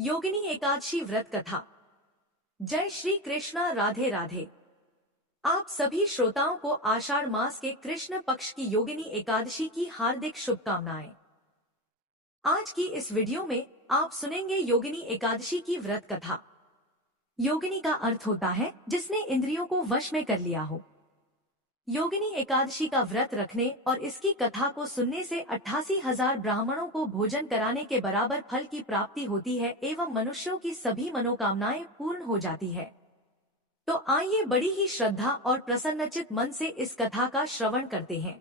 योगिनी एकादशी व्रत कथा। जय श्री कृष्णा, राधे राधे। आप सभी श्रोताओं को आषाढ़ मास के कृष्ण पक्ष की योगिनी एकादशी की हार्दिक शुभकामनाएं। आज की इस वीडियो में आप सुनेंगे योगिनी एकादशी की व्रत कथा। योगिनी का अर्थ होता है जिसने इंद्रियों को वश में कर लिया हो। योगिनी एकादशी का व्रत रखने और इसकी कथा को सुनने से 88,000 ब्राह्मणों को भोजन कराने के बराबर फल की प्राप्ति होती है एवं मनुष्यों की सभी मनोकामनाएं पूर्ण हो जाती है। तो आइए बड़ी ही श्रद्धा और प्रसन्नचित मन से इस कथा का श्रवण करते हैं।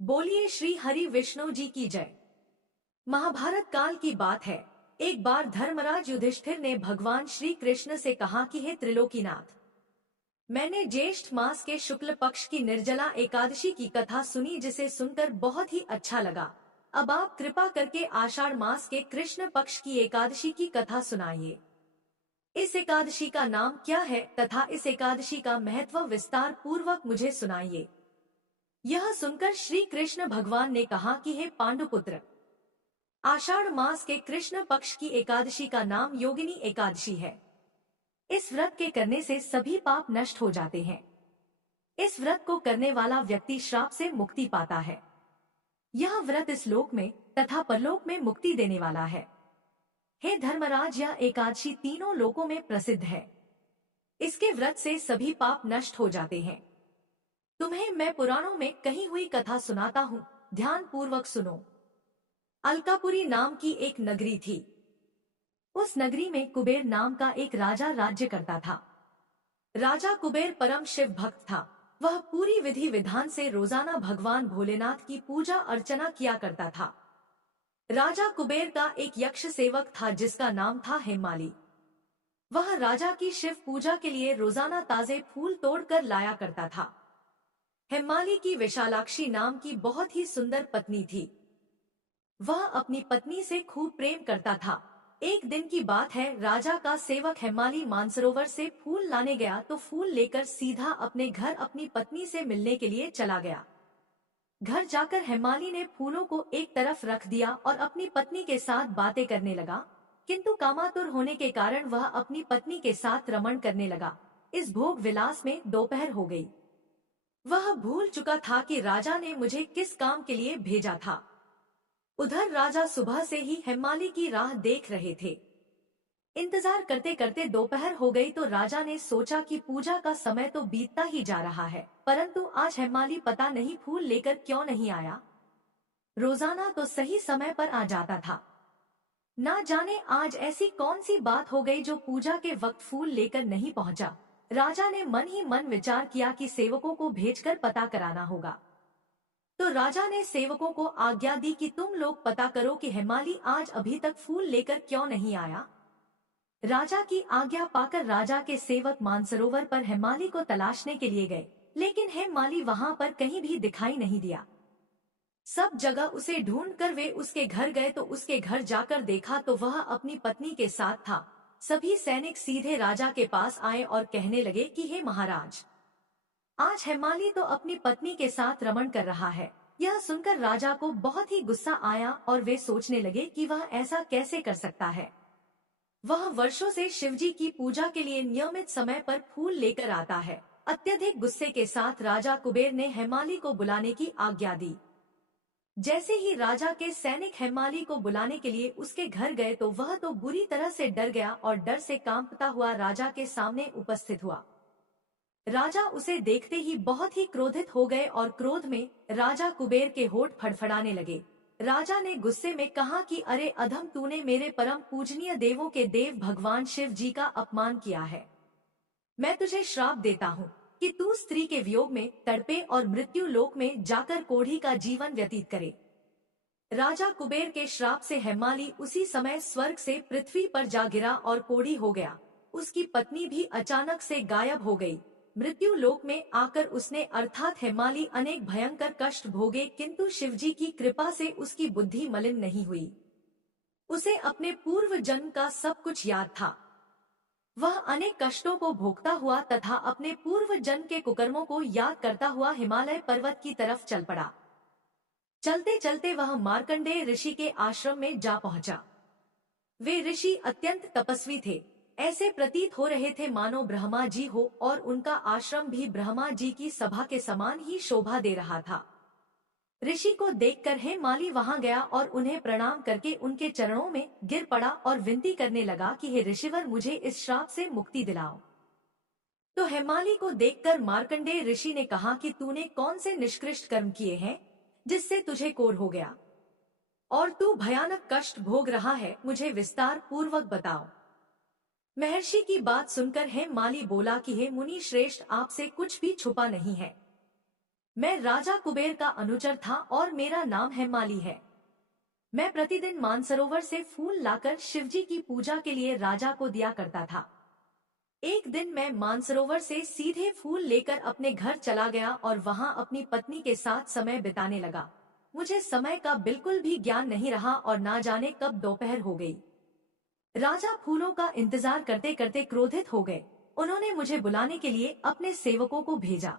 बोलिए श्री हरि विष्णु जी की जय। महाभारत काल की बात है। एक बार धर्मराज युधिष्ठिर ने भगवान श्री कृष्ण से कहा कि हे त्रिलोकीनाथ, मैंने ज्येष्ठ मास के शुक्ल पक्ष की निर्जला एकादशी की कथा सुनी, जिसे सुनकर बहुत ही अच्छा लगा। अब आप कृपा करके आषाढ़ मास के कृष्ण पक्ष की एकादशी की कथा सुनाइए। इस एकादशी का नाम क्या है तथा इस एकादशी का महत्व विस्तार पूर्वक मुझे सुनाइए। यह सुनकर श्री कृष्ण भगवान ने कहा कि हे पांडुपुत्र, आषाढ़ मास के कृष्ण पक्ष की एकादशी का नाम योगिनी एकादशी है। इस व्रत के करने से सभी पाप नष्ट हो जाते हैं। इस व्रत को करने वाला व्यक्ति श्राप से मुक्ति पाता है। यह व्रत इस लोक में तथा परलोक में मुक्ति देने वाला है। हे धर्मराज, यह एकादशी तीनों लोकों में प्रसिद्ध है। इसके व्रत से सभी पाप नष्ट हो जाते हैं। तुम्हें मैं पुराणों में कही हुई कथा सुनाता हूँ, ध्यान पूर्वक सुनो। अलकापुरी नाम की एक नगरी थी। उस नगरी में कुबेर नाम का एक राजा राज्य करता था। राजा कुबेर परम शिव भक्त था। वह पूरी विधि विधान से रोजाना भगवान भोलेनाथ की पूजा अर्चना किया करता था। राजा कुबेर का एक यक्ष सेवक था जिसका नाम था हेमाली। वह राजा की शिव पूजा के लिए रोजाना ताजे फूल तोड़कर लाया करता था। हेमाली की विशालाक्षी नाम की बहुत ही सुंदर पत्नी थी। वह अपनी पत्नी से खूब प्रेम करता था। एक दिन की बात है, राजा का सेवक हेमाली मानसरोवर से फूल लाने गया तो फूल लेकर सीधा अपने घर अपनी पत्नी से मिलने के लिए चला गया। घर जाकर हेमाली ने फूलों को एक तरफ रख दिया और अपनी पत्नी के साथ बातें करने लगा, किंतु कामातुर होने के कारण वह अपनी पत्नी के साथ रमण करने लगा। इस भोग विलास में दोपहर हो गई। वह भूल चुका था कि राजा ने मुझे किस काम के लिए भेजा था। उधर राजा सुबह से ही हेमाली की राह देख रहे थे। इंतजार करते करते दोपहर हो गई तो राजा ने सोचा कि पूजा का समय तो बीतता ही जा रहा है, परंतु आज हेमाली पता नहीं फूल लेकर क्यों नहीं आया। रोजाना तो सही समय पर आ जाता था। ना जाने आज ऐसी कौन सी बात हो गई जो पूजा के वक्त फूल लेकर नहीं पहुंचा। राजा ने मन ही मन विचार किया कि सेवकों को भेजकर पता कराना होगा। तो राजा ने सेवकों को आज्ञा दी कि तुम लोग पता करो कि हेमाली आज अभी तक फूल लेकर क्यों नहीं आया। राजा की आज्ञा पाकर राजा के सेवक मानसरोवर पर हेमाली को तलाशने के लिए गए, लेकिन हेमाली वहां पर कहीं भी दिखाई नहीं दिया। सब जगह उसे ढूंढकर वे उसके घर गए तो उसके घर जाकर देखा तो वह अपनी पत्नी के साथ था। सभी सैनिक सीधे राजा के पास आए और कहने लगे कि हे महाराज, आज हेमाली तो अपनी पत्नी के साथ रमण कर रहा है। यह सुनकर राजा को बहुत ही गुस्सा आया और वे सोचने लगे कि वह ऐसा कैसे कर सकता है। वह वर्षों से शिवजी की पूजा के लिए नियमित समय पर फूल लेकर आता है। अत्यधिक गुस्से के साथ राजा कुबेर ने हेमाली को बुलाने की आज्ञा दी। जैसे ही राजा के सैनिक हेमाली को बुलाने के लिए उसके घर गए तो वह तो बुरी तरह से डर गया और डर से कांपता हुआ राजा के सामने उपस्थित हुआ। राजा उसे देखते ही बहुत ही क्रोधित हो गए और क्रोध में राजा कुबेर के होठ फड़फड़ाने लगे। राजा ने गुस्से में कहा कि अरे अधम, तूने मेरे परम पूजनीय देवों के देव भगवान शिव जी का अपमान किया है। मैं तुझे श्राप देता हूँ कि तू स्त्री के वियोग में तड़पे और मृत्यु लोक में जाकर कोढ़ी का जीवन व्यतीत करे। राजा कुबेर के श्राप से हेमाली उसी समय स्वर्ग से पृथ्वी पर जा गिरा और कोढ़ी हो गया। उसकी पत्नी भी अचानक से गायब हो गई। मृत्यु लोक में आकर उसने अर्थात हेमाली अनेक भयंकर कष्ट भोगे, किंतु शिवजी की कृपा से उसकी बुद्धि मलिन नहीं हुई। उसे अपने पूर्व जन्म का सब कुछ याद था। वह अनेक कष्टों को भोगता हुआ तथा अपने पूर्व जन्म के कुकर्मों को याद करता हुआ हिमालय पर्वत की तरफ चल पड़ा। चलते चलते वह मार्कंडेय ऋषि के आश्रम में जा पहुंचा। वे ऋषि अत्यंत तपस्वी थे। ऐसे प्रतीत हो रहे थे मानो ब्रह्मा जी हो, और उनका आश्रम भी ब्रह्मा जी की सभा के समान ही शोभा दे रहा था। ऋषि को देखकर हेमाली वहां गया और उन्हें प्रणाम करके उनके चरणों में गिर पड़ा और विनती करने लगा कि हे ऋषिवर, मुझे इस श्राप से मुक्ति दिलाओ। तो हेमाली को देखकर मार्कंडेय ऋषि ने कहा कि तूने कौन से निष्कृष्ट कर्म किए हैं जिससे तुझे कोढ़ हो गया, और तू भयानक कष्ट भोग रहा है, मुझे विस्तार पूर्वक बताओ। महर्षि की बात सुनकर हेमाली बोला कि हे मुनि श्रेष्ठ, आपसे कुछ भी छुपा नहीं है। मैं राजा कुबेर का अनुचर था और मेरा नाम हेमाली है। मैं प्रतिदिन मानसरोवर से फूल लाकर शिवजी की पूजा के लिए राजा को दिया करता था। एक दिन मैं मानसरोवर से सीधे फूल लेकर अपने घर चला गया और वहां अपनी पत्नी के साथ समय बिताने लगा। मुझे समय का बिल्कुल भी ज्ञान नहीं रहा और ना जाने कब दोपहर हो गई। राजा फूलों का इंतजार करते करते क्रोधित हो गए। उन्होंने मुझे बुलाने के लिए अपने सेवकों को भेजा।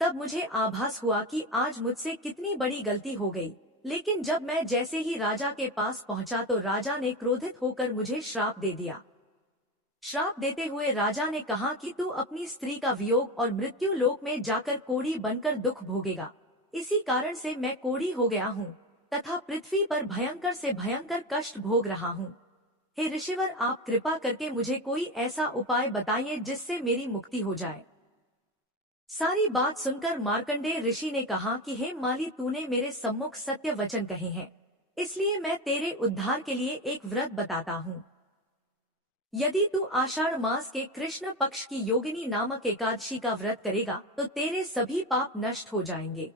तब मुझे आभास हुआ कि आज मुझसे कितनी बड़ी गलती हो गई। लेकिन जब मैं जैसे ही राजा के पास पहुंचा तो राजा ने क्रोधित होकर मुझे श्राप दे दिया। श्राप देते हुए राजा ने कहा कि तू अपनी स्त्री का वियोग और मृत्यु लोक में जाकर कोढ़ी बनकर दुख भोगेगा। इसी कारण से मैं कोढ़ी हो गया हूँ तथा पृथ्वी पर भयंकर से भयंकर कष्ट भोग रहा हूँ। हे ऋषिवर, आप कृपा करके मुझे कोई ऐसा उपाय बताइए जिससे मेरी मुक्ति हो जाए। सारी बात सुनकर मार्कंडेय ऋषि ने कहा कि हे माली, तूने मेरे सम्मुख सत्य वचन कहे हैं, इसलिए मैं तेरे उद्धार के लिए एक व्रत बताता हूँ। यदि तू आषाढ़ मास के कृष्ण पक्ष की योगिनी नामक एकादशी का व्रत करेगा तो तेरे सभी पाप नष्ट हो जाएंगे।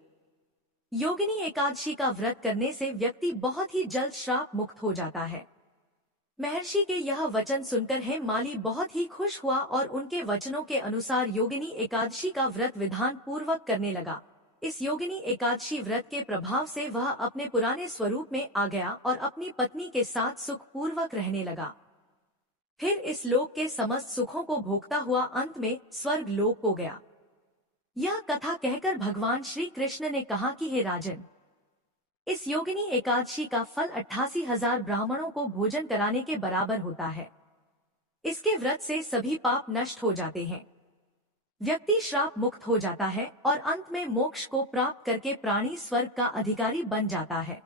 योगिनी एकादशी का व्रत करने से व्यक्ति बहुत ही जल्द श्राप मुक्त हो जाता है। महर्षि के यह वचन सुनकर हेमाली बहुत ही खुश हुआ और उनके वचनों के अनुसार योगिनी एकादशी का व्रत विधान पूर्वक करने लगा। इस योगिनी एकादशी व्रत के प्रभाव से वह अपने पुराने स्वरूप में आ गया और अपनी पत्नी के साथ सुख पूर्वक रहने लगा। फिर इस लोक के समस्त सुखों को भोगता हुआ अंत में स्वर्ग लोक को गया। यह कथा कहकर भगवान श्री कृष्ण ने कहा कि हे राजन, इस योगिनी एकादशी का फल 88,000 ब्राह्मणों को भोजन कराने के बराबर होता है। इसके व्रत से सभी पाप नष्ट हो जाते हैं, व्यक्ति श्राप मुक्त हो जाता है और अंत में मोक्ष को प्राप्त करके प्राणी स्वर्ग का अधिकारी बन जाता है।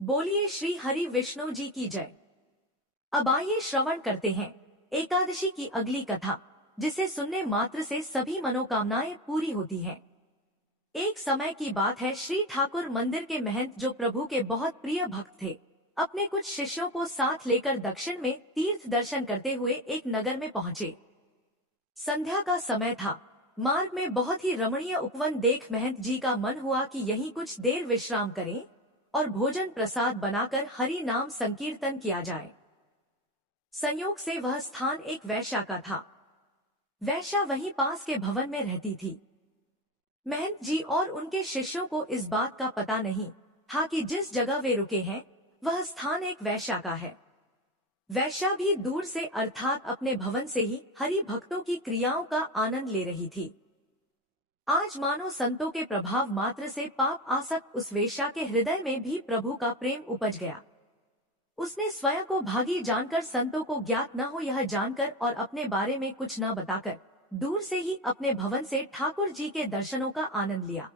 बोलिए श्री हरि विष्णु जी की जय। अब आइए श्रवण करते हैं एकादशी की अगली कथा, जिसे सुनने मात्र से सभी मनोकामनाएं पूरी होती हैं। एक समय की बात है, श्री ठाकुर मंदिर के महंत, जो प्रभु के बहुत प्रिय भक्त थे, अपने कुछ शिष्यों को साथ लेकर दक्षिण में तीर्थ दर्शन करते हुए एक नगर में पहुँचे। संध्या का समय था। मार्ग में बहुत ही रमणीय उपवन देख महंत जी का मन हुआ कि यहीं कुछ देर विश्राम करें और भोजन प्रसाद बनाकर हरि नाम संकीर्तन किया जाए। संयोग से वह स्थान एक वैश्या का था। वैश्या वहीं पास के भवन में रहती थी। महंत जी और उनके शिष्यों को इस बात का पता नहीं था कि जिस जगह वे रुके हैं वह स्थान एक वैश्या का है। वैश्या भी दूर से अर्थात अपने भवन से ही हरि भक्तों की क्रियाओं का आनंद ले रही थी। आज मानो संतों के प्रभाव मात्र से पाप आसक्त उस वेश्या के हृदय में भी प्रभु का प्रेम उपज गया। उसने स्वयं को भागी जानकर संतों को ज्ञात न हो यह जानकर और अपने बारे में कुछ न बताकर दूर से ही अपने भवन से ठाकुर जी के दर्शनों का आनंद लिया।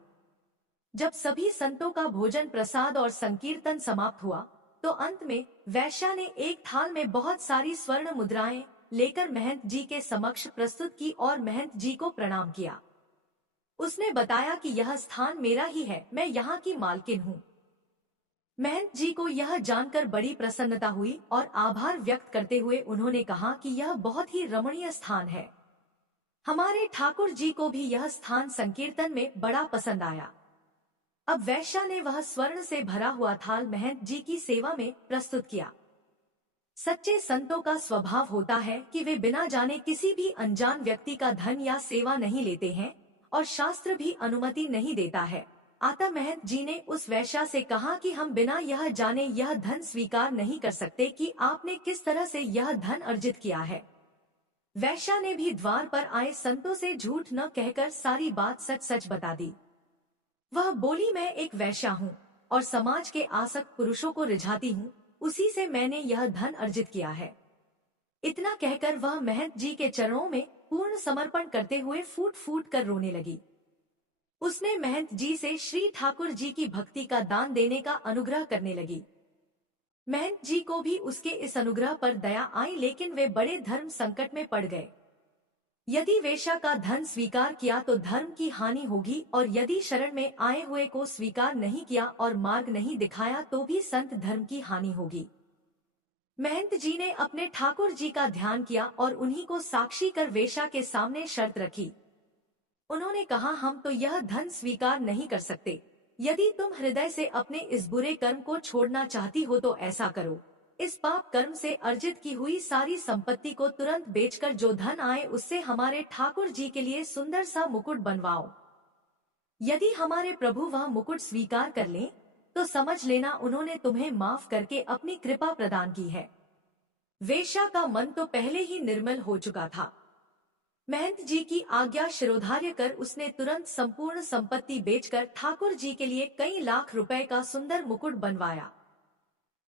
जब सभी संतों का भोजन प्रसाद और संकीर्तन समाप्त हुआ तो अंत में वैश्या ने एक थाल में बहुत सारी स्वर्ण मुद्राएं लेकर महंत जी के समक्ष प्रस्तुत की और महंत जी को प्रणाम किया। उसने बताया कि यह स्थान मेरा ही है, मैं यहाँ की मालकिन हूँ। महंत जी को यह जानकर बड़ी प्रसन्नता हुई और आभार व्यक्त करते हुए उन्होंने कहा कि यह बहुत ही रमणीय स्थान है। हमारे ठाकुर जी को भी यह स्थान संकीर्तन में बड़ा पसंद आया। अब वैश्या ने वह स्वर्ण से भरा हुआ थाल महंत जी की सेवा में प्रस्तुत किया। सच्चे संतों का स्वभाव होता है कि वे बिना जाने किसी भी अनजान व्यक्ति का धन या सेवा नहीं लेते हैं और शास्त्र भी अनुमति नहीं देता है। अतः महंत जी ने उस वैश्या से कहा कि हम बिना यह जाने यह धन स्वीकार नहीं कर सकते कि आपने किस तरह से यह धन अर्जित किया है। वैश्या ने भी द्वार पर आए संतों से झूठ न कहकर सारी बात सच सच बता दी। वह बोली, मैं एक वैश्या हूँ और समाज के आसक्त पुरुषों को रिझाती हूँ, उसी से मैंने यह धन अर्जित किया है। इतना कहकर वह महंत जी के चरणों में पूर्ण समर्पण करते हुए फूट फूट कर रोने लगी। उसने महंत जी से श्री ठाकुर जी की भक्ति का दान देने का अनुग्रह करने लगी। महंत जी को भी उसके इस अनुग्रह पर दया आई, लेकिन वे बड़े धर्म संकट में पड़ गए। यदि वेश्या का धन स्वीकार किया तो धर्म की हानि होगी, और यदि शरण में आए हुए को स्वीकार नहीं किया और मार्ग नहीं दिखाया तो भी संत धर्म की हानि होगी। महंत जी ने अपने ठाकुर जी का ध्यान किया और उन्हीं को साक्षी कर वेश्या के सामने शर्त रखी। उन्होंने कहा, हम तो यह धन स्वीकार नहीं कर सकते। यदि तुम हृदय से अपने इस बुरे कर्म को छोड़ना चाहती हो तो ऐसा करो, इस पाप कर्म से अर्जित की हुई सारी संपत्ति को तुरंत बेचकर जो धन आए उससे हमारे ठाकुर जी के लिए सुंदर सा मुकुट बनवाओ। यदि हमारे प्रभु वह मुकुट स्वीकार कर लें तो समझ लेना उन्होंने तुम्हें माफ करके अपनी कृपा प्रदान की है। वेश्या का मन तो पहले ही निर्मल हो चुका था। महंत जी की आज्ञा शिरोधार्य कर उसने तुरंत संपूर्ण संपत्ति बेचकर ठाकुर जी के लिए कई लाख रुपए का सुंदर मुकुट बनवाया।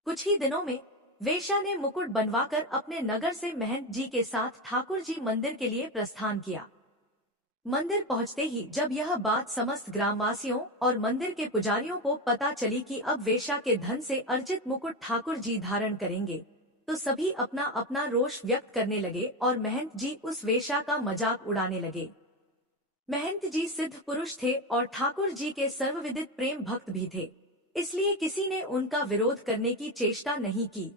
कुछ ही दिनों में वेश्या ने मुकुट बनवाकर अपने नगर से महंत जी के साथ ठाकुर जी मंदिर के लिए प्रस्थान किया। मंदिर पहुंचते ही जब यह बात समस्त ग्रामवासियों और मंदिर के पुजारियों को पता चली कि अब वेश्या के धन से अर्जित मुकुट ठाकुर जी धारण करेंगे, तो सभी अपना अपना रोष व्यक्त करने लगे और महंत जी उस वेश्या का मजाक उड़ाने लगे। महंत जी सिद्ध पुरुष थे और ठाकुर जी के सर्वविदित प्रेम भक्त भी थे, इसलिए किसी ने उनका विरोध करने की चेष्टा नहीं की।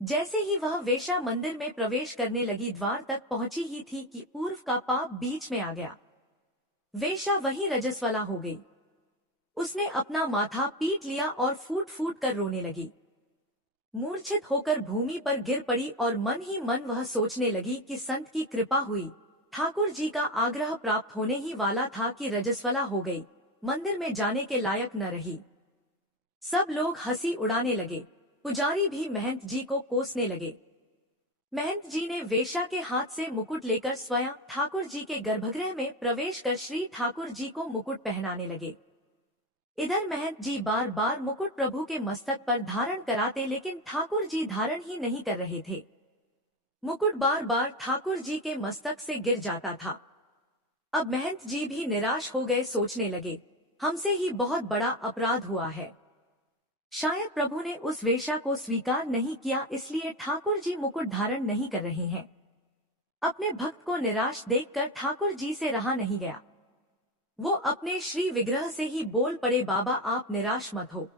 जैसे ही वह वेश्या मंदिर में प्रवेश करने लगी, द्वार तक पहुंची ही थी कि पूर्व का पाप बीच में आ गया। वेश्या वहीं रजस्वला हो गई। उसने अपना माथा पीट लिया और फूट फूट कर रोने लगी। मूर्छित होकर भूमि पर गिर पड़ी और मन ही मन वह सोचने लगी कि संत की कृपा हुई, ठाकुर जी का आग्रह प्राप्त होने ही वाला था कि रजस्वला हो गई, मंदिर में जाने के लायक न रही। सब लोग हंसी उड़ाने लगे। पुजारी भी महंत जी को कोसने लगे। महंत जी ने वेश्या के हाथ से मुकुट लेकर स्वयं ठाकुर जी के गर्भगृह में प्रवेश कर श्री ठाकुर जी को मुकुट पहनाने लगे। इधर महंत जी बार बार मुकुट प्रभु के मस्तक पर धारण कराते, लेकिन ठाकुर जी धारण ही नहीं कर रहे थे। मुकुट बार बार ठाकुर जी के मस्तक से गिर जाता था। अब महंत जी भी निराश हो गए, सोचने लगे, हमसे ही बहुत बड़ा अपराध हुआ है। शायद प्रभु ने उस वेश्या को स्वीकार नहीं किया, इसलिए ठाकुर जी मुकुट धारण नहीं कर रहे हैं। अपने भक्त को निराश देखकर ठाकुर जी से रहा नहीं गया। वो अपने श्री विग्रह से ही बोल पड़े, बाबा आप निराश मत हो।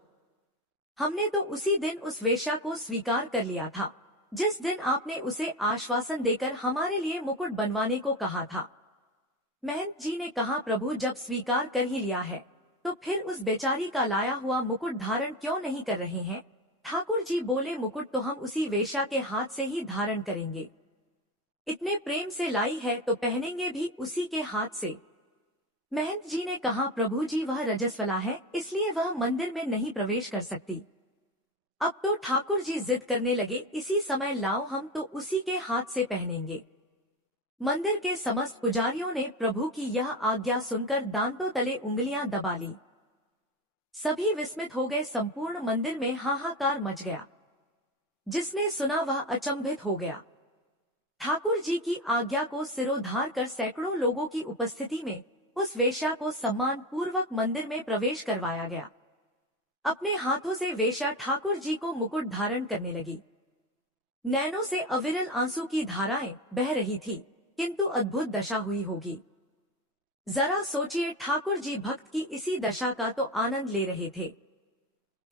हमने तो उसी दिन उस वेश्या को स्वीकार कर लिया था जिस दिन आपने उसे आश्वासन देकर हमारे लिए मुकुट बनवाने को कहा था। महंत जी ने कहा, प्रभु जब स्वीकार कर ही लिया है तो फिर उस बेचारी का लाया हुआ मुकुट धारण क्यों नहीं कर रहे हैं? ठाकुर जी बोले, मुकुट तो हम उसी वेश्या के हाथ से ही धारण करेंगे। इतने प्रेम से लाई है तो पहनेंगे भी उसी के हाथ से। महंत जी ने कहा, प्रभु जी वह रजस्वला है, इसलिए वह मंदिर में नहीं प्रवेश कर सकती। अब तो ठाकुर जी जिद करने लगे, इसी समय लाओ, हम तो उसी के हाथ से पहनेंगे। मंदिर के समस्त पुजारियों ने प्रभु की यह आज्ञा सुनकर दांतों तले उंगलियां दबा ली। सभी विस्मित हो गए। संपूर्ण मंदिर में हाहाकार मच गया। जिसने सुना वह अचंभित हो गया। ठाकुर जी की आज्ञा को सिरोधार कर सैकड़ों लोगों की उपस्थिति में उस वेश्या को सम्मान पूर्वक मंदिर में प्रवेश करवाया गया। अपने हाथों से वेश्या ठाकुर जी को मुकुट धारण करने लगी। नैनों से अविरल आंसू की धाराएं बह रही थी, किंतु अद्भुत दशा हुई होगी। जरा सोचिए, ठाकुर जी भक्त की इसी दशा का तो आनंद ले रहे थे।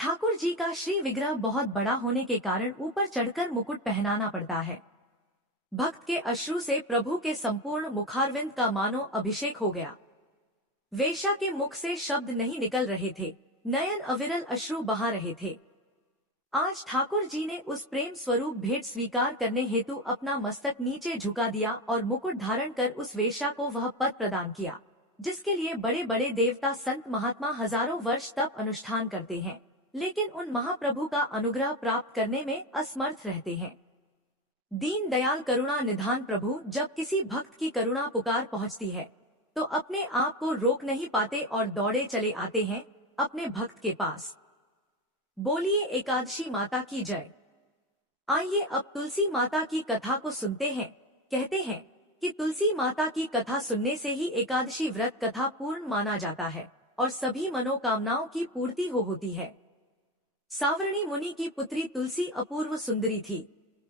ठाकुर जी का श्री विग्रह बहुत बड़ा होने के कारण ऊपर चढ़कर मुकुट पहनाना पड़ता है। भक्त के अश्रु से प्रभु के संपूर्ण मुखारविंद का मानो अभिषेक हो गया। वेश्या के मुख से शब्द नहीं निकल रहे थे, नयन अविरल अश्रु बहा रहे थे। आज ठाकुर जी ने उस प्रेम स्वरूप भेंट स्वीकार करने हेतु अपना मस्तक नीचे झुका दिया और मुकुट धारण कर उस वेश्या को वह पद प्रदान किया जिसके लिए बड़े बड़े देवता संत महात्मा हजारों वर्ष तप अनुष्ठान करते हैं, लेकिन उन महाप्रभु का अनुग्रह प्राप्त करने में असमर्थ रहते हैं। दीन दयाल करुणा निधान प्रभु जब किसी भक्त की करुणा पुकार पहुंचती है तो अपने आप को रोक नहीं पाते और दौड़े चले आते हैं अपने भक्त के पास। बोलिए एकादशी माता की जय। आइए अब तुलसी माता की कथा को सुनते हैं। कहते हैं कि तुलसी माता की कथा सुनने से ही एकादशी व्रत कथा पूर्ण माना जाता है और सभी मनोकामनाओं की पूर्ति होती है। सावरणी मुनि की पुत्री तुलसी अपूर्व सुंदरी थी।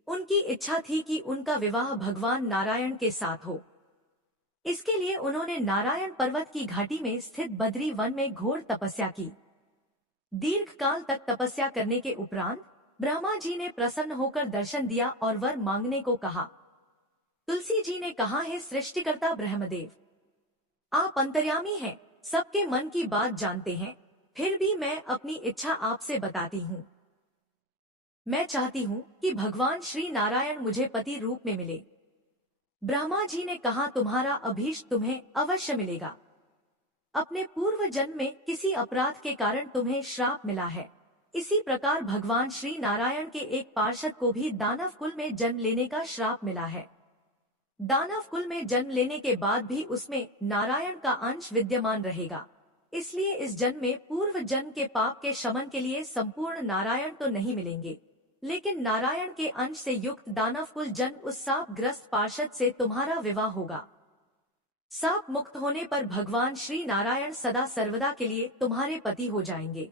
उनकी इच्छा थी कि उनका विवाह भगवान नारायण के साथ हो। इसके लिए उन्होंने नारायण पर्वत की घाटी में स्थित बद्री वन में घोर तपस्या की। दीर्घ काल तक तपस्या करने के उपरांत ब्रह्मा जी ने प्रसन्न होकर दर्शन दिया और वर मांगने को कहा। तुलसी जी ने कहा, है सृष्टिकर्ता ब्रह्मदेव, आप अंतर्यामी हैं, सबके मन की बात जानते हैं, फिर भी मैं अपनी इच्छा आपसे बताती हूँ। मैं चाहती हूँ कि भगवान श्री नारायण मुझे पति रूप में मिले। ब्रह्मा जी ने कहा, तुम्हारा अभीष्ट तुम्हें अवश्य मिलेगा। अपने पूर्व जन्म में किसी अपराध के कारण तुम्हें श्राप मिला है। इसी प्रकार भगवान श्री नारायण के एक पार्षद को भी दानव कुल में जन्म लेने का श्राप मिला है। दानव कुल में जन्म लेने के बाद भी उसमें नारायण का अंश विद्यमान रहेगा। इसलिए इस जन्म में पूर्व जन्म के पाप के शमन के लिए संपूर्ण नारायण तो नहीं मिलेंगे, लेकिन नारायण के अंश से युक्त दानव कुल जन्म उस साप ग्रस्त पार्षद से तुम्हारा विवाह होगा। साप मुक्त होने पर भगवान श्री नारायण सदा सर्वदा के लिए तुम्हारे पति हो जाएंगे।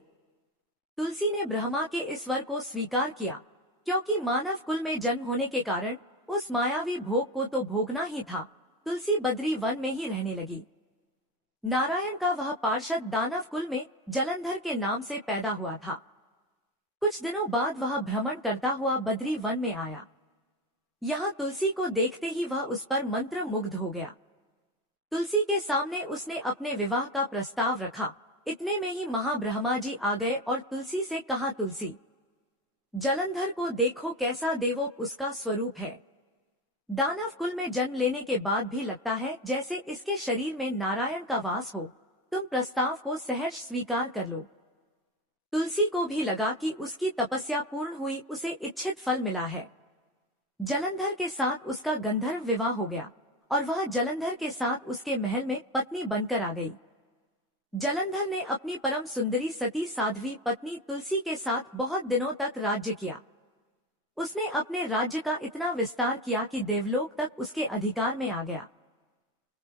तुलसी ने ब्रह्मा के इस वर को स्वीकार किया, क्योंकि मानव कुल में जन्म होने के कारण उस मायावी भोग को तो भोगना ही था। तुलसी बद्री वन में ही रहने लगी। नारायण का वह पार्षद दानव कुल में जलंधर के नाम से पैदा हुआ था। कुछ दिनों बाद वह भ्रमण करता हुआ बद्री वन में आया। यहाँ तुलसी को देखते ही वह उस पर मंत्र मुग्ध हो गया। तुलसी के सामने उसने अपने विवाह का प्रस्ताव रखा। इतने में ही महाब्रह्मा जी आ गए और तुलसी से कहा, तुलसी, जलंधर को देखो, कैसा देवों उसका स्वरूप है। दानव कुल में जन्म लेने के बाद भी लगता है जैसे इसके शरीर में नारायण का वास हो। तुम प्रस्ताव को सहर्ष स्वीकार कर लो। तुलसी को भी लगा कि उसकी तपस्या पूर्ण हुई, उसे इच्छित फल मिला है। जलंधर के साथ उसका गंधर्व विवाह हो गया और वह जलंधर के साथ उसके महल में पत्नी बनकर आ गई। जलंधर ने अपनी परम सुंदरी सती साध्वी पत्नी तुलसी के साथ बहुत दिनों तक राज्य किया। उसने अपने राज्य का इतना विस्तार किया कि देवलोक तक उसके अधिकार में आ गया।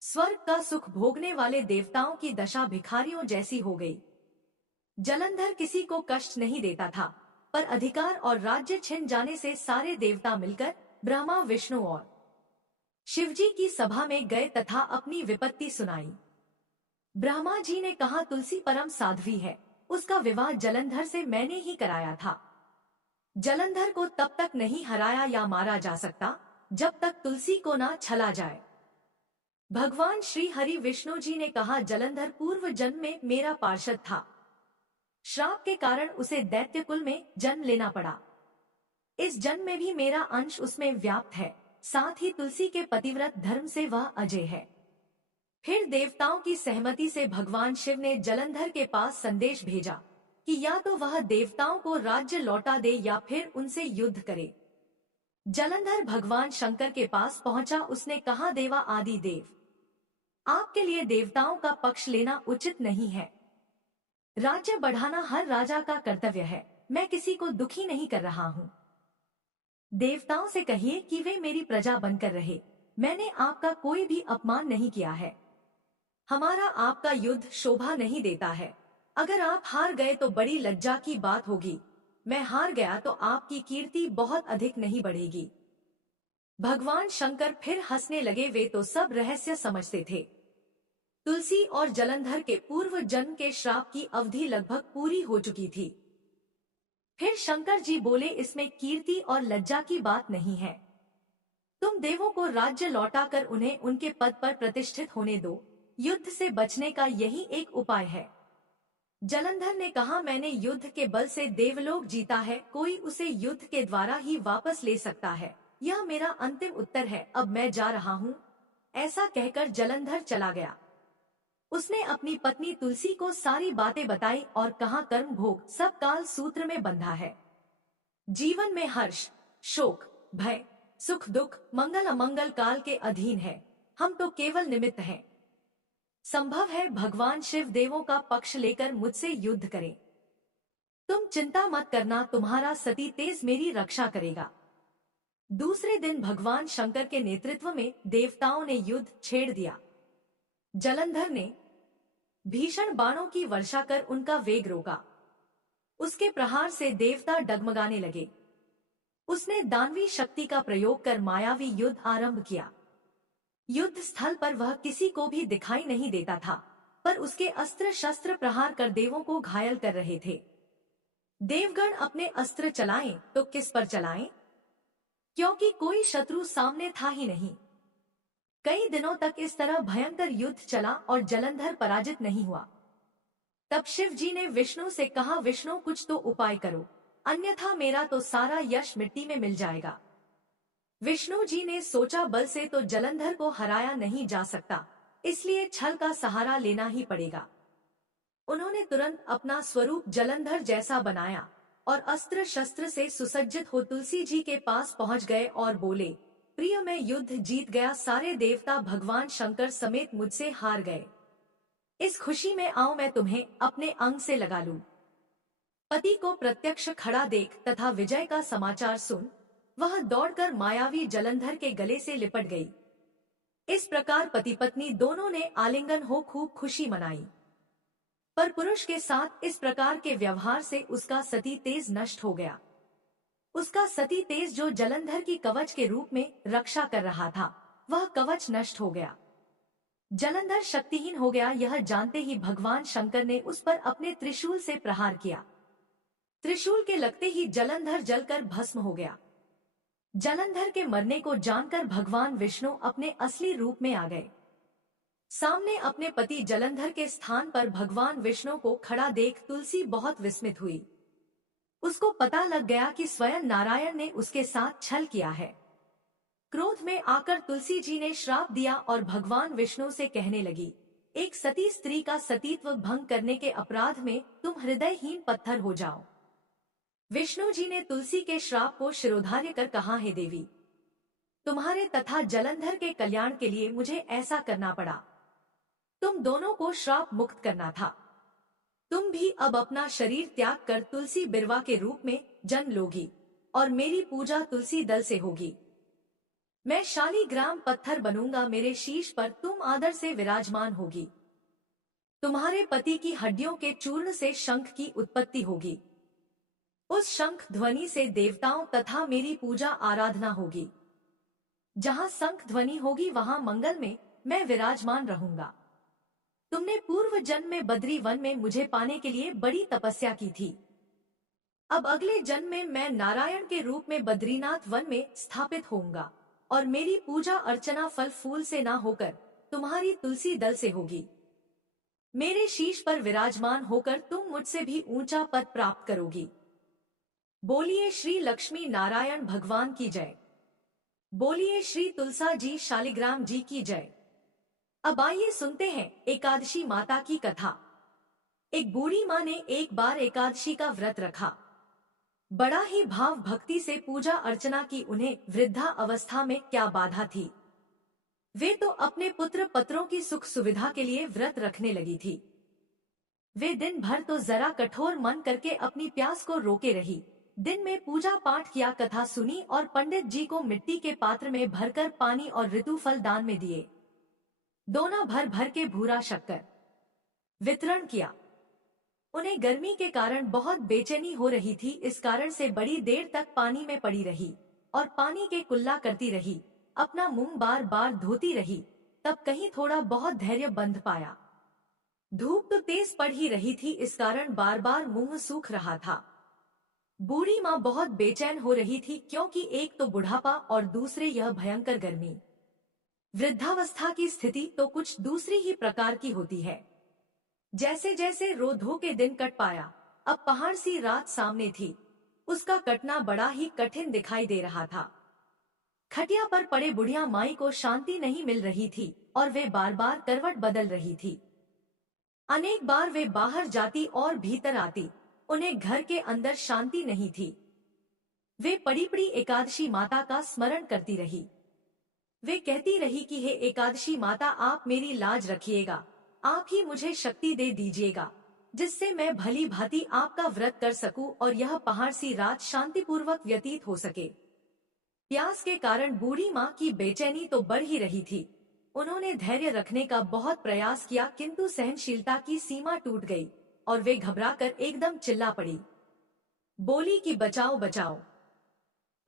स्वर्ग का सुख भोगने वाले देवताओं की दशा भिखारियों जैसी हो गई। जलंधर किसी को कष्ट नहीं देता था, पर अधिकार और राज्य छिन जाने से सारे देवता मिलकर ब्रह्मा, विष्णु और शिवजी की सभा में गए तथा अपनी विपत्ति सुनाई। ब्रह्मा जी ने कहा, तुलसी परम साध्वी है, उसका विवाह जलंधर से मैंने ही कराया था। जलंधर को तब तक नहीं हराया या मारा जा सकता जब तक तुलसी को ना छला जाए। भगवान श्री हरि विष्णु जी ने कहा, जलंधर पूर्व जन्म में मेरा पार्षद था। श्राप के कारण उसे दैत्य कुल में जन्म लेना पड़ा। इस जन्म में भी मेरा अंश उसमें व्याप्त है। साथ ही तुलसी के पतिव्रत धर्म से वह अजय है। फिर देवताओं की सहमति से भगवान शिव ने जलंधर के पास संदेश भेजा कि या तो वह देवताओं को राज्य लौटा दे या फिर उनसे युद्ध करे। जलंधर भगवान शंकर के पास पहुंचा। उसने कहा, देवा आदि देव, आपके लिए देवताओं का पक्ष लेना उचित नहीं है। राज्य बढ़ाना हर राजा का कर्तव्य है। मैं किसी को दुखी नहीं कर रहा हूँ। देवताओं से कहिए कि वे मेरी प्रजा बनकर रहे। मैंने आपका कोई भी अपमान नहीं किया है। हमारा आपका युद्ध शोभा नहीं देता है। अगर आप हार गए तो बड़ी लज्जा की बात होगी। मैं हार गया तो आपकी कीर्ति बहुत अधिक नहीं बढ़ेगी। भगवान शंकर फिर हंसने लगे। वे तो सब रहस्य समझते थे। तुलसी और जलंधर के पूर्व जन्म के श्राप की अवधि लगभग पूरी हो चुकी थी। फिर शंकर जी बोले, इसमें कीर्ति और लज्जा की बात नहीं है। तुम देवों को राज्य लौटाकर उन्हें उनके पद पर प्रतिष्ठित होने दो। युद्ध से बचने का यही एक उपाय है। जलंधर ने कहा, मैंने युद्ध के बल से देवलोक जीता है। कोई उसे युद्ध के द्वारा ही वापस ले सकता है। यह मेरा अंतिम उत्तर है। अब मैं जा रहा हूँ। ऐसा कहकर जलंधर चला गया। उसने अपनी पत्नी तुलसी को सारी बातें बताई और कहा, कर्म भोग सब काल सूत्र में बंधा है। जीवन में हर्ष, शोक, भय, सुख, दुख, मंगल अमंगल काल के अधीन है। हम तो केवल निमित्त हैं। संभव है भगवान शिव देवों का पक्ष लेकर मुझसे युद्ध करें। तुम चिंता मत करना, तुम्हारा सती तेज मेरी रक्षा करेगा। दूसरे दिन भगवान शंकर के नेतृत्व में देवताओं ने युद्ध छेड़ दिया। जलंधर ने भीषण बाणों की वर्षा कर उनका वेग रोका। उसके प्रहार से देवता डगमगाने लगे। उसने दानवी शक्ति का प्रयोग कर मायावी युद्ध आरंभ किया। युद्ध स्थल पर वह किसी को भी दिखाई नहीं देता था, पर उसके अस्त्र शस्त्र प्रहार कर देवों को घायल कर रहे थे। देवगण अपने अस्त्र चलाएं तो किस पर चलाएं, क्योंकि कोई शत्रु सामने था ही नहीं। कई दिनों तक इस तरह भयंकर युद्ध चला और जलंधर पराजित नहीं हुआ। तब शिव जी ने विष्णु से कहा, विष्णु कुछ तो उपाय करो, अन्यथा मेरा तो सारा यश मिट्टी में मिल जाएगा। विष्णु जी ने सोचा, बल से तो जलंधर को हराया नहीं जा सकता, इसलिए छल का सहारा लेना ही पड़ेगा। उन्होंने तुरंत अपना स्वरूप जलंधर जैसा बनाया और अस्त्र शस्त्र से सुसज्जित हो तुलसी जी के पास पहुंच गए और बोले, प्रिय मैं युद्ध जीत गया, सारे देवता भगवान शंकर समेत मुझसे हार गए। इस खुशी में आओ मैं तुम्हें अपने अंग से लगा लूं। पति को प्रत्यक्ष खड़ा देख तथा विजय का समाचार सुन वह दौड़कर मायावी जलंधर के गले से लिपट गई। इस प्रकार पति पत्नी दोनों ने आलिंगन हो खूब खुशी मनाई। पर पुरुष के साथ इस प्रकार के व्यवहार से उसका सती तेज नष्ट हो गया। उसका सती तेज जो जलंधर की कवच के रूप में रक्षा कर रहा था, वह कवच नष्ट हो गया। जलंधर शक्तिहीन हो गया। यह जानते ही भगवान शंकर ने उस पर अपने त्रिशूल से प्रहार किया। त्रिशूल के लगते ही जलंधर जलकर भस्म हो गया। जलंधर के मरने को जानकर भगवान विष्णु अपने असली रूप में आ गए। सामने अपने पति जलंधर के स्थान पर भगवान विष्णु को खड़ा देख तुलसी बहुत विस्मित हुई। उसको पता लग गया कि स्वयं नारायण ने उसके साथ छल किया है। क्रोध में आकर तुलसी जी ने श्राप दिया और भगवान विष्णु से कहने लगी, एक सती स्त्री का सतीत्व भंग करने के अपराध में तुम हृदयहीन पत्थर हो जाओ। विष्णु जी ने तुलसी के श्राप को शिरोधार्य कर कहा, हे देवी, तुम्हारे तथा जलंधर के कल्याण के लिए मुझे ऐसा करना पड़ा। तुम दोनों को श्राप मुक्त करना था। तुम भी अब अपना शरीर त्याग कर तुलसी बिरवा के रूप में जन्म लोगी और मेरी पूजा तुलसी दल से होगी। मैं शालीग्राम पत्थर बनूंगा, मेरे शीश पर तुम आदर से विराजमान होगी। तुम्हारे पति की हड्डियों के चूर्ण से शंख की उत्पत्ति होगी। उस शंख ध्वनि से देवताओं तथा मेरी पूजा आराधना होगी। जहां शंख ध्वनि होगी वहां मंगल में मैं विराजमान रहूंगा। तुमने पूर्व जन्म में बद्री वन में मुझे पाने के लिए बड़ी तपस्या की थी। अब अगले जन्म में मैं नारायण के रूप में बद्रीनाथ वन में स्थापित होऊंगा और मेरी पूजा अर्चना फल फूल से ना होकर तुम्हारी तुलसी दल से होगी। मेरे शीश पर विराजमान होकर तुम मुझसे भी ऊंचा पद प्राप्त करोगी। बोलिए श्री लक्ष्मी नारायण भगवान की जय। बोलिए श्री तुलसा जी शालिग्राम जी की जय। अब आइए सुनते हैं एकादशी माता की कथा। एक बूढ़ी माँ ने एक बार एकादशी का व्रत रखा। बड़ा ही भाव भक्ति से पूजा अर्चना की। उन्हें वृद्धा अवस्था में क्या बाधा थी। वे तो अपने पुत्र पत्रों की सुख सुविधा के लिए व्रत रखने लगी थी। वे दिन भर तो जरा कठोर मन करके अपनी प्यास को रोके रही। दिन में पूजा पाठ किया, कथा सुनी और पंडित जी को मिट्टी के पात्र में भरकर पानी और ऋतु फल दान में दिए। दोना भर भर के भूरा शक्कर वितरण किया। उन्हें गर्मी के कारण बहुत बेचैनी हो रही थी, इस कारण से बड़ी देर तक पानी में पड़ी रही और पानी के कुल्ला करती रही। अपना मुंह बार बार धोती रही। तब कहीं थोड़ा बहुत धैर्य बंध पाया। धूप तो तेज पड़ ही रही थी, इस कारण बार बार मुंह सूख रहा था। बूढ़ी माँ बहुत बेचैन हो रही थी, क्योंकि एक तो बुढ़ापा और दूसरे यह भयंकर गर्मी। वृद्धावस्था की स्थिति तो कुछ दूसरी ही प्रकार की होती है। जैसे जैसे रोधो के दिन कट पाया, अब पहाड़ सी रात सामने थी। उसका कटना बड़ा ही कठिन दिखाई दे रहा था। खटिया पर पड़े बुढ़िया माई को शांति नहीं मिल रही थी और वे बार बार करवट बदल रही थी। अनेक बार वे बाहर जाती और भीतर आती, उन्हें घर के अंदर शांति नहीं थी। वे पड़ी पड़ी एकादशी माता का स्मरण करती रही। वे कहती रही कि हे एकादशी माता, आप मेरी लाज रखिएगा, आप ही मुझे शक्ति दे दीजिएगा। जिससे मैं भली भांति आपका व्रत कर सकूं और यह पहाड़ सी रात शांतिपूर्वक व्यतीत हो सके। प्यास के कारण बूढ़ी माँ की बेचैनी तो बढ़ ही रही थी। उन्होंने धैर्य रखने का बहुत प्रयास किया, किंतु सहनशीलता की सीमा टूट गई और वे घबराकर एकदम चिल्ला पड़ी। बोली कि बचाओ बचाओ।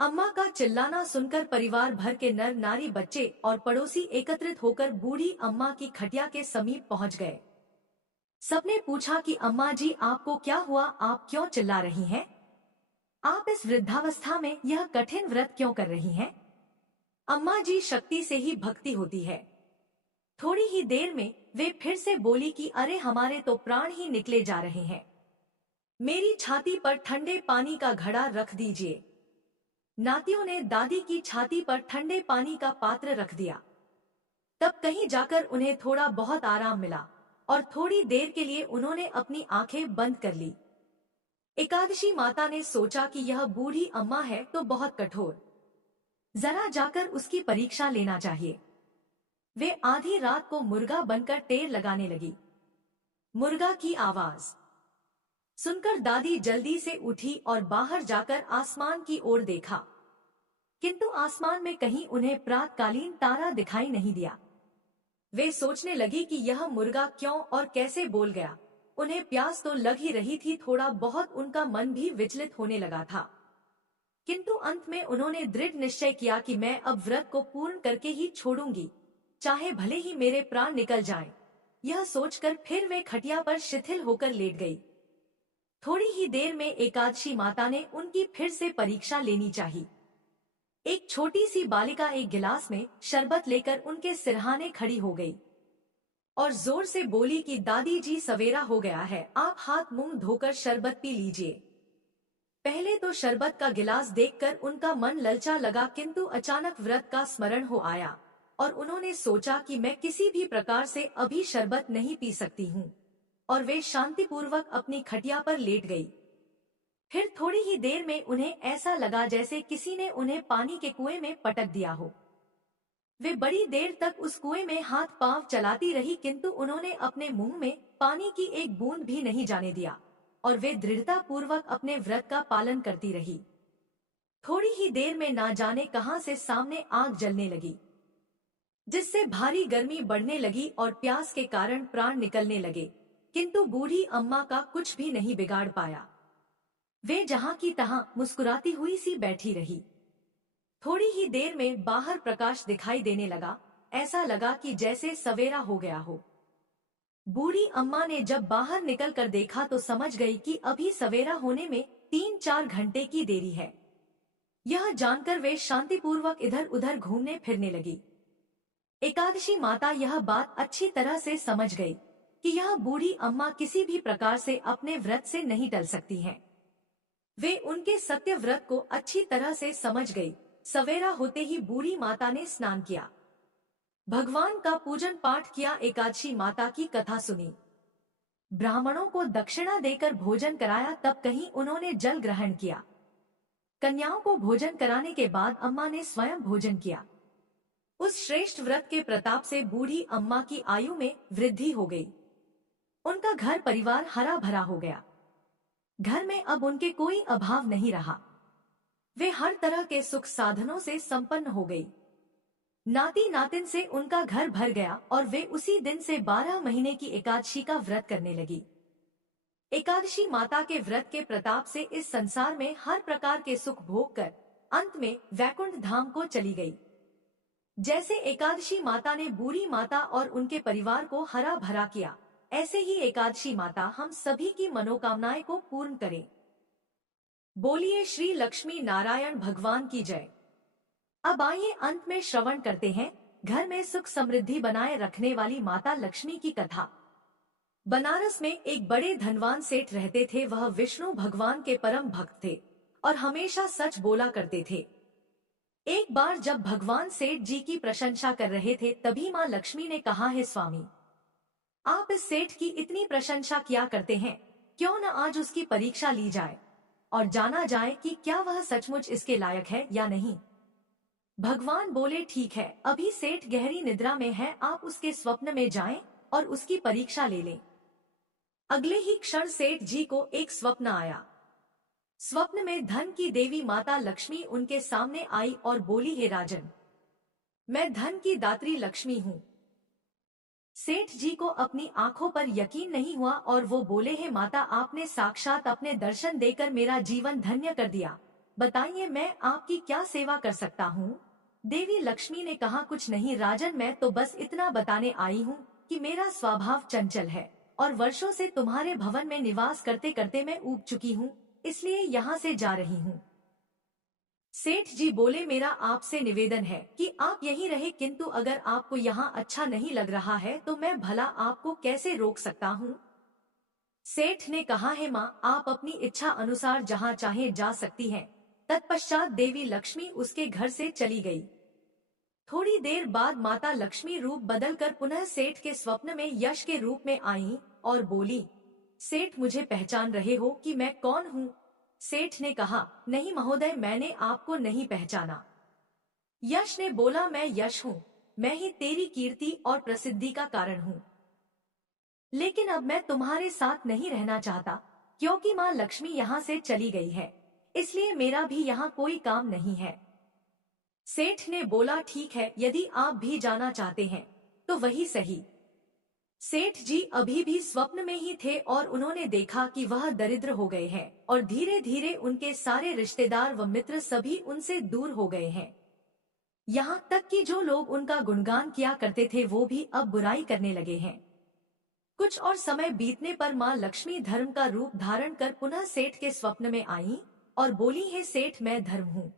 अम्मा का चिल्लाना सुनकर परिवार भर के नर नारी, बच्चे और पड़ोसी एकत्रित होकर बूढ़ी अम्मा की खटिया के समीप पहुंच गए। सबने पूछा कि अम्मा जी, आपको क्या हुआ, आप क्यों चिल्ला रही हैं? आप इस वृद्धावस्था में यह कठिन व्रत क्यों कर रही हैं? अम्मा जी, शक्ति से ही भक्ति होती है। थोड़ी ही देर में वे फिर से बोली कि अरे, हमारे तो प्राण ही निकले जा रहे हैं। मेरी छाती पर ठंडे पानी का घड़ा रख दीजिए। नातियों ने दादी की छाती पर ठंडे पानी का पात्र रख दिया। तब कहीं जाकर उन्हें थोड़ा बहुत आराम मिला और थोड़ी देर के लिए उन्होंने अपनी आंखें बंद कर ली। एकादशी माता ने सोचा कि यह बूढ़ी अम्मा है तो बहुत कठोर, जरा जाकर उसकी परीक्षा लेना चाहिए। वे आधी रात को मुर्गा बनकर टेर लगाने लगी। मुर्गा की आवाज सुनकर दादी जल्दी से उठी और बाहर जाकर आसमान की ओर देखा, किंतु आसमान में कहीं उन्हें प्रातकालीन तारा दिखाई नहीं दिया। वे सोचने लगी कि यह मुर्गा क्यों और कैसे बोल गया। उन्हें प्यास तो लग ही रही थी, थोड़ा बहुत उनका मन भी विचलित होने लगा था, किंतु अंत में उन्होंने दृढ़ निश्चय किया कि मैं अब व्रत को पूर्ण करके ही छोड़ूंगी, चाहे भले ही मेरे प्राण निकल जाएं। यह सोचकर फिर वे खटिया पर शिथिल होकर लेट गई। थोड़ी ही देर में एकादशी माता ने उनकी फिर से परीक्षा लेनी चाहिए। एक छोटी सी बालिका एक गिलास में शरबत लेकर उनके सिरहाने खड़ी हो गई और जोर से बोली कि दादी जी, सवेरा हो गया है, आप हाथ मुंह धोकर शरबत पी लीजिए। पहले तो शरबत का गिलास देखकर उनका मन ललचा लगा, किंतु अचानक व्रत का स्मरण हो आया और उन्होंने सोचा कि मैं किसी भी प्रकार से अभी शरबत नहीं पी सकती हूँ, और वे शांतिपूर्वक अपनी खटिया पर लेट गई। फिर थोड़ी ही देर में उन्हें ऐसा लगा जैसे किसी ने उन्हें पानी के कुएं में पटक दिया हो। वे बड़ी देर तक उस कुएं में हाथ पांव चलाती रही, किंतु उन्होंने अपने मुंह में पानी की एक बूंद भी नहीं जाने दिया और वे दृढ़ता पूर्वक अपने व्रत का पालन करती रही। थोड़ी ही देर में ना जाने कहां से सामने आग जलने लगी, जिससे भारी गर्मी बढ़ने लगी और प्यास के कारण प्राण निकलने लगे, किंतु बूढ़ी अम्मा का कुछ भी नहीं बिगाड़ पाया। वे जहां की तहां मुस्कुराती हुई सी बैठी रही। थोड़ी ही देर में बाहर प्रकाश दिखाई देने लगा, ऐसा लगा कि जैसे सवेरा हो गया हो। बूढ़ी अम्मा ने जब बाहर निकलकर देखा तो समझ गई कि अभी सवेरा होने में 3-4 घंटे की देरी है। यह जानकर वे शांतिपूर्वक इधर उधर घूमने फिरने लगी। एकादशी माता यह बात अच्छी तरह से समझ गई कि यह बूढ़ी अम्मा किसी भी प्रकार से अपने व्रत से नहीं टल सकती हैं। वे उनके सत्य व्रत को अच्छी तरह से समझ गई। सवेरा होते ही बूढ़ी माता ने स्नान किया, भगवान का पूजन पाठ किया, एकादशी माता की कथा सुनी, ब्राह्मणों को दक्षिणा देकर भोजन कराया, तब कहीं उन्होंने जल ग्रहण किया। कन्याओं को भोजन कराने के बाद अम्मा ने स्वयं भोजन किया। उस श्रेष्ठ व्रत के प्रताप से बूढ़ी अम्मा की आयु में वृद्धि हो गई। उनका घर परिवार हरा भरा हो गया। घर में अब उनके कोई अभाव नहीं रहा। वे हर तरह के सुख साधनों से संपन्न हो गई। नाती नातिन से उनका घर भर गया और वे उसी दिन से 12 महीने की एकादशी का व्रत करने लगी। एकादशी माता के व्रत के प्रताप से इस संसार में हर प्रकार के सुख भोग कर अंत में वैकुंठ धाम को चली गई। जैसे एकादशी माता ने बूढ़ी माता और उनके परिवार को हरा भरा किया, ऐसे ही एकादशी माता हम सभी की मनोकामनाएं को पूर्ण करे। बोलिए श्री लक्ष्मी नारायण भगवान की जय। अब आइए अंत में श्रवण करते हैं घर में सुख समृद्धि बनाए रखने वाली माता लक्ष्मी की कथा। बनारस में एक बड़े धनवान सेठ रहते थे। वह विष्णु भगवान के परम भक्त थे और हमेशा सच बोला करते थे। एक बार जब भगवान सेठ जी की प्रशंसा कर रहे थे, तभी माँ लक्ष्मी ने कहा, है स्वामी, आप इस सेठ की इतनी प्रशंसा किया करते हैं, क्यों न आज उसकी परीक्षा ली जाए और जाना जाए कि क्या वह सचमुच इसके लायक है या नहीं। भगवान बोले, ठीक है, अभी सेठ गहरी निद्रा में है, आप उसके स्वप्न में जाएं और उसकी परीक्षा ले लें। अगले ही क्षण सेठ जी को एक स्वप्न आया। स्वप्न में धन की देवी माता लक्ष्मी उनके सामने आई और बोली, हे राजन, मैं धन की दात्री लक्ष्मी हूँ। सेठ जी को अपनी आंखों पर यकीन नहीं हुआ और वो बोले, हे माता, आपने साक्षात अपने दर्शन देकर मेरा जीवन धन्य कर दिया। बताइए, मैं आपकी क्या सेवा कर सकता हूँ? देवी लक्ष्मी ने कहा, कुछ नहीं राजन, मैं तो बस इतना बताने आई हूँ कि मेरा स्वभाव चंचल है और वर्षों से तुम्हारे भवन में निवास करते करते मैं ऊब चुकी हूँ, इसलिए यहाँ से जा रही हूँ। सेठ जी बोले, मेरा आपसे निवेदन है कि आप यहीं रहे, किंतु अगर आपको यहाँ अच्छा नहीं लग रहा है तो मैं भला आपको कैसे रोक सकता हूँ? सेठ ने कहा, है माँ, आप अपनी इच्छा अनुसार जहाँ चाहे जा सकती हैं। तत्पश्चात देवी लक्ष्मी उसके घर से चली गई। थोड़ी देर बाद माता लक्ष्मी रूप बदलकर पुनः सेठ के स्वप्न में यश के रूप में आईं और बोली, सेठ, मुझे पहचान रहे हो कि मैं कौन हूँ? सेठ ने कहा, नहीं महोदय, मैंने आपको नहीं पहचाना। यश ने बोला, मैं यश हूँ, मैं ही तेरी कीर्ति और प्रसिद्धि का कारण हूँ। लेकिन अब मैं तुम्हारे साथ नहीं रहना चाहता, क्योंकि माँ लक्ष्मी यहाँ से चली गई है, इसलिए मेरा भी यहाँ कोई काम नहीं है। सेठ ने बोला, ठीक है, यदि आप भी जाना चाहते हैं तो वही सही। सेठ जी अभी भी स्वप्न में ही थे और उन्होंने देखा कि वह दरिद्र हो गए हैं और धीरे धीरे उनके सारे रिश्तेदार व मित्र सभी उनसे दूर हो गए हैं। यहाँ तक कि जो लोग उनका गुणगान किया करते थे वो भी अब बुराई करने लगे हैं। कुछ और समय बीतने पर माँ लक्ष्मी धर्म का रूप धारण कर पुनः सेठ के स्वप्न में आईं और बोली, है सेठ, मैं धर्म हूँ।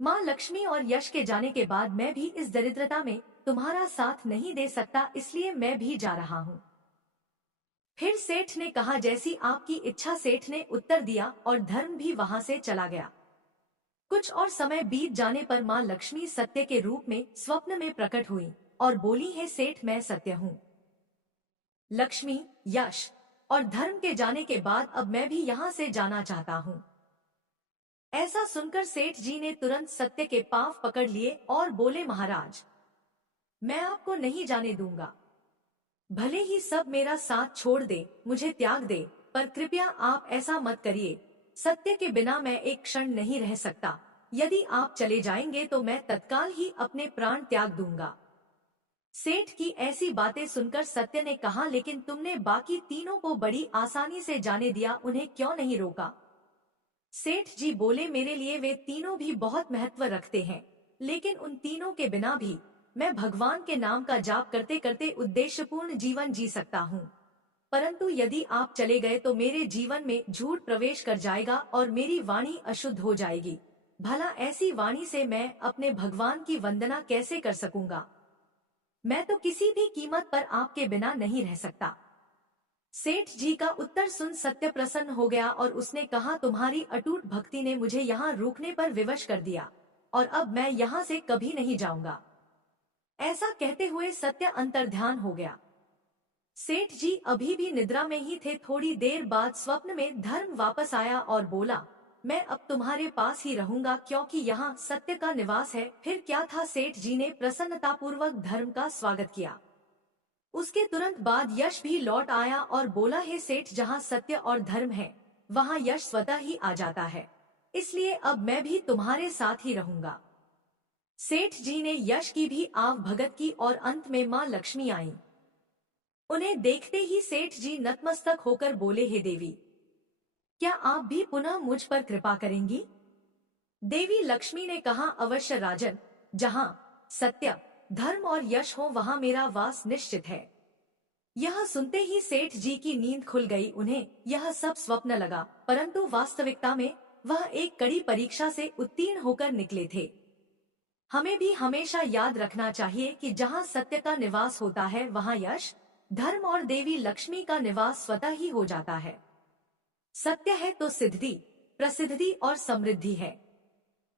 माँ लक्ष्मी और यश के जाने के बाद मैं भी इस दरिद्रता में तुम्हारा साथ नहीं दे सकता, इसलिए मैं भी जा रहा हूँ। फिर सेठ ने कहा, जैसी आपकी इच्छा, सेठ ने उत्तर दिया और धर्म भी वहाँ से चला गया। कुछ और समय बीत जाने पर माँ लक्ष्मी सत्य के रूप में स्वप्न में प्रकट हुई और बोली, है सेठ, मैं सत्य हूँ। लक्ष्मी, यश और धर्म के जाने के बाद अब मैं भी यहाँ से जाना चाहता हूँ। ऐसा सुनकर सेठ जी ने तुरंत सत्य के पांव पकड़ लिए और बोले, महाराज, मैं आपको नहीं जाने दूंगा। भले ही सब मेरा साथ छोड़ दे, मुझे त्याग दे, पर कृपया आप ऐसा मत करिए। सत्य के बिना मैं एक क्षण नहीं रह सकता। यदि आप चले जाएंगे तो मैं तत्काल ही अपने प्राण त्याग दूंगा। सेठ की ऐसी बातें सुनकर सत्य ने कहा, लेकिन तुमने बाकी तीनों को बड़ी आसानी से जाने दिया, उन्हें क्यों नहीं रोका? सेठ जी बोले, मेरे लिए वे तीनों भी बहुत महत्व रखते हैं, लेकिन उन तीनों के बिना भी मैं भगवान के नाम का जाप करते करते उद्देश्यपूर्ण जीवन जी सकता हूँ। परंतु यदि आप चले गए तो मेरे जीवन में झूठ प्रवेश कर जाएगा और मेरी वाणी अशुद्ध हो जाएगी। भला ऐसी वाणी से मैं अपने भगवान की वंदना कैसे कर सकूंगा? मैं तो किसी भी कीमत पर आपके बिना नहीं रह सकता। सेठ जी का उत्तर सुन सत्य प्रसन्न हो गया और उसने कहा, तुम्हारी अटूट भक्ति ने मुझे यहाँ रोकने पर विवश कर दिया और अब मैं यहाँ से कभी नहीं जाऊंगा। ऐसा कहते हुए सत्य अंतर्ध्यान हो गया। सेठ जी अभी भी निद्रा में ही थे। थोड़ी देर बाद स्वप्न में धर्म वापस आया और बोला, मैं अब तुम्हारे पास ही रहूंगा, क्योंकि यहाँ सत्य का निवास है। फिर क्या था, सेठ जी ने प्रसन्नतापूर्वक धर्म का स्वागत किया। उसके तुरंत बाद यश भी लौट आया और बोला, हे सेठ, जहाँ सत्य और धर्म है वहाँ यश स्वतः ही आ जाता है, इसलिए अब मैं भी तुम्हारे साथ ही रहूंगा। सेठ जी ने यश की भी आव भगत की और अंत में माँ लक्ष्मी आई। उन्हें देखते ही सेठ जी नतमस्तक होकर बोले, हे देवी, क्या आप भी पुनः मुझ पर कृपा करेंगी? देवी लक्ष्मी ने कहा, अवश्य राजन, जहाँ सत्य, धर्म और यश हो वहाँ मेरा वास निश्चित है। यह सुनते ही सेठ जी की नींद खुल गई। उन्हें यह सब स्वप्न लगा, परंतु वास्तविकता में वह एक कड़ी परीक्षा से उत्तीर्ण होकर निकले थे। हमें भी हमेशा याद रखना चाहिए कि जहाँ सत्य का निवास होता है वहाँ यश, धर्म और देवी लक्ष्मी का निवास स्वतः ही हो जाता है। सत्य है तो सिद्धि, प्रसिद्धि और समृद्धि है।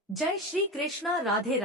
जय श्री कृष्णा। राधे राधे।